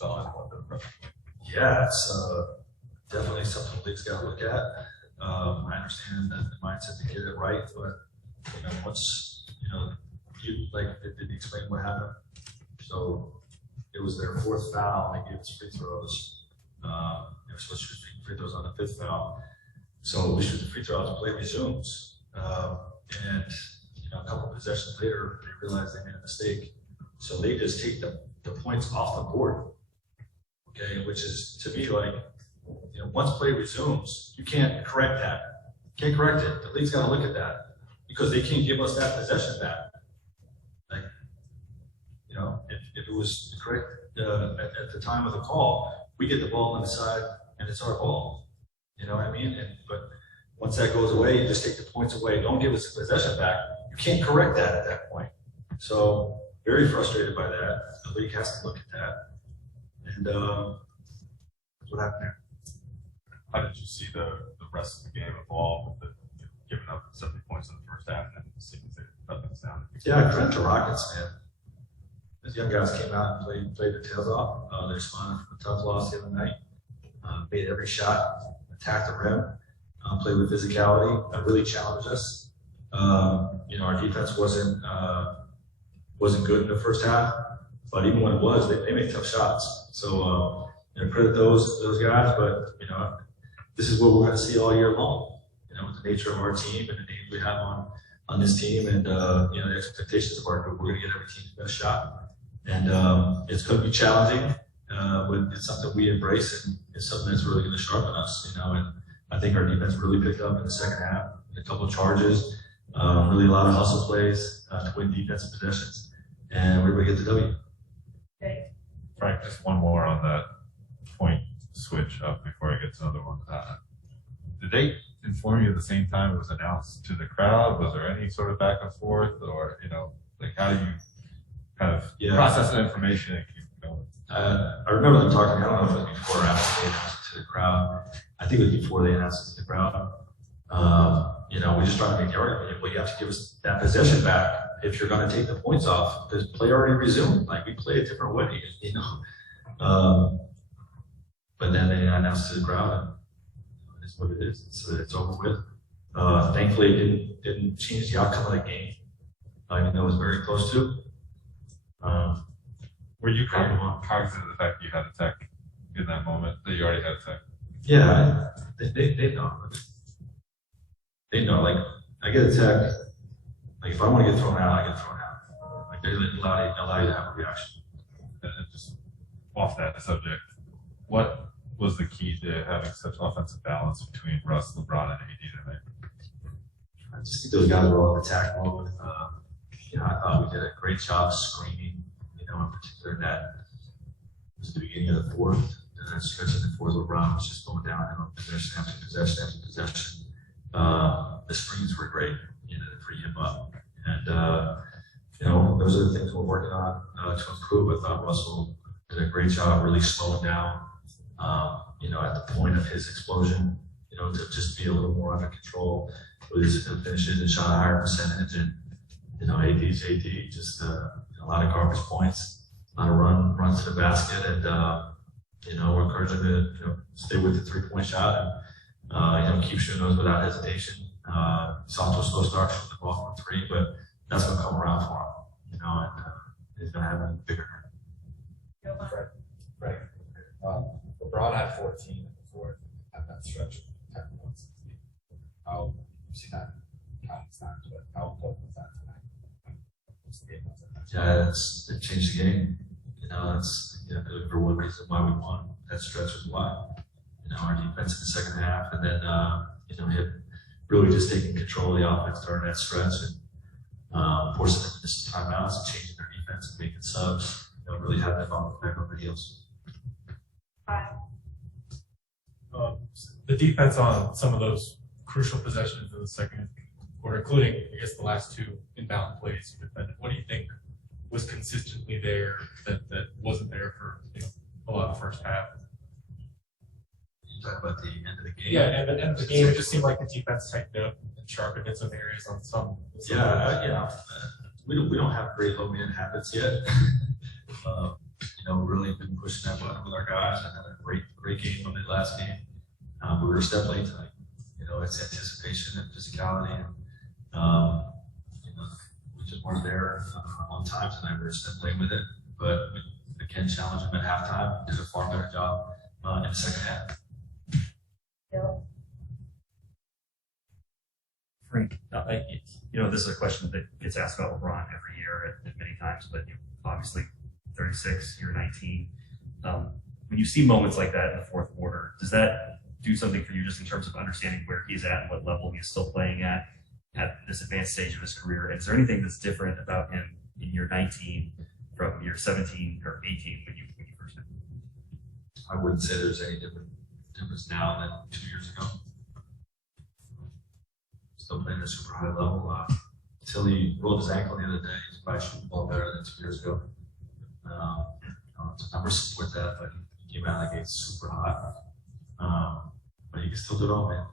saw and what the Yeah, it's definitely something the league's got to look at. I understand the mindset to get it right, but once you did you explain what happened? So it was their fourth foul, and they gave us free throws. They were supposed to shoot free throws on the fifth foul. So we shoot the free throws, play resumes, and a couple of possessions later, they realized they made a mistake. So they just take the points off the board. Okay, which is to me like, once play resumes, you can't correct that. You can't correct it. The league's got to look at that because they can't give us that possession back. Like, if it was correct at the time of the call, we get the ball on the side and it's our ball. You know what I mean? But once that goes away, you just take the points away. Don't give us the possession back. You can't correct that at that point. So very frustrated by that. The league has to look at that. And that's what happened there. How did you see the rest of the game evolve with giving up 70 points in the first half and then seeing they cut things down? Yeah, credit to Rockets, man. Those young guys came out and played their tails off. They responded from a tough loss the other night. Made every shot, attacked the rim, played with physicality, really challenged us. Our defense wasn't good in the first half, but even when it was, they made tough shots. So credit those guys, but this is what we're going to see all year long. With the nature of our team and the names we have on this team, and the expectations of our group, we're going to get every team's best shot, and it's going to be challenging, but it's something we embrace, and it's something that's really going to sharpen us. And I think our defense really picked up in the second half. A couple of charges, really a lot of hustle plays to win defensive possessions, and we were able to get the W. Okay. Frank, just one more on that point switch up before I get to another one. Did they inform you at the same time it was announced to the crowd? Was there any sort of back and forth, or how do you kind of process that information and keep going? I remember them talking. I don't know if it was before or after they announced it to the crowd. I think it was before they announced it to the crowd. We just tried to make the argument. Well, you have to give us that possession back if you're going to take the points off, because play already resumed. Like, we play a different way, But then they announced to the crowd, and it's what it is. It's over with. Thankfully, it didn't change the outcome of the game. Even though it was very close to. Were you cognizant of the fact that you had a tech in that moment, that you already had a tech? Yeah, they know. They know. Like, I get a tech. Like, if I want to get thrown out, I get thrown out. Like, they allow you to have a reaction. And just off that subject, what was the key to having such offensive balance between Russ, LeBron, and AD tonight? I just think those guys were all in attack mode. I thought we did a great job screening. In particular, that was the beginning of the fourth. And then stretch in the fourth, LeBron was just going down possession after possession after possession. The screens were great, to free him up. And those are the things we're working on to improve. I thought Russell did a great job really slowing down. At the point of his explosion, to just be a little more under control with his finishes and shot a higher percentage. And AD's AD, just a lot of garbage points, a lot of runs to the basket, and we're encouraging him to stay with the 3-point shot and keep shooting those without hesitation. He's off to a slow start shooting the ball from 3, but that's going to come around for him, and he's going to have a bigger. Right. LeBron had 14 in the fourth at that stretch of 10 points. How you see that counting times, but how important was that tonight? What's the game was that? Yeah, it changed the game. It's for one reason why we won. That stretch was why. Our defense in the second half, and then really just taking control of the offense during that stretch, and forcing them to miss some timeouts and changing their defense and making subs. Really had that back on the heels. The defense on some of those crucial possessions in the second quarter, including, I guess, the last 2 inbound plays you defended. What do you think was consistently there that wasn't there for a lot of the first half? You talk about the end of the game. Yeah, and at the end of the game, it just seemed like the defense tightened up and sharpened in some areas on some. We don't have great low man habits yet. really been pushing that button with our guys. I had a great game on the last game. We were a step late tonight. It's anticipation and physicality, and we just weren't there on time tonight. We were a step late with it, but we can challenge them at halftime. Did a far better job in the second half. Frank, this is a question that gets asked about LeBron every year at many times, but obviously 36, you're 19. When you see moments like that in the fourth quarter, does that do something for you just in terms of understanding where he's at and what level he's still playing at this advanced stage of his career? And is there anything that's different about him in year 19 from year 17 or 18 when you first met him? I wouldn't say there's any difference now than 2 years ago. Still playing at a super high level. Until he rolled his ankle the other day, he's probably shooting the ball better than 2 years ago. The numbers support that, but he came out of the gate super hot. But he can still do it all, man.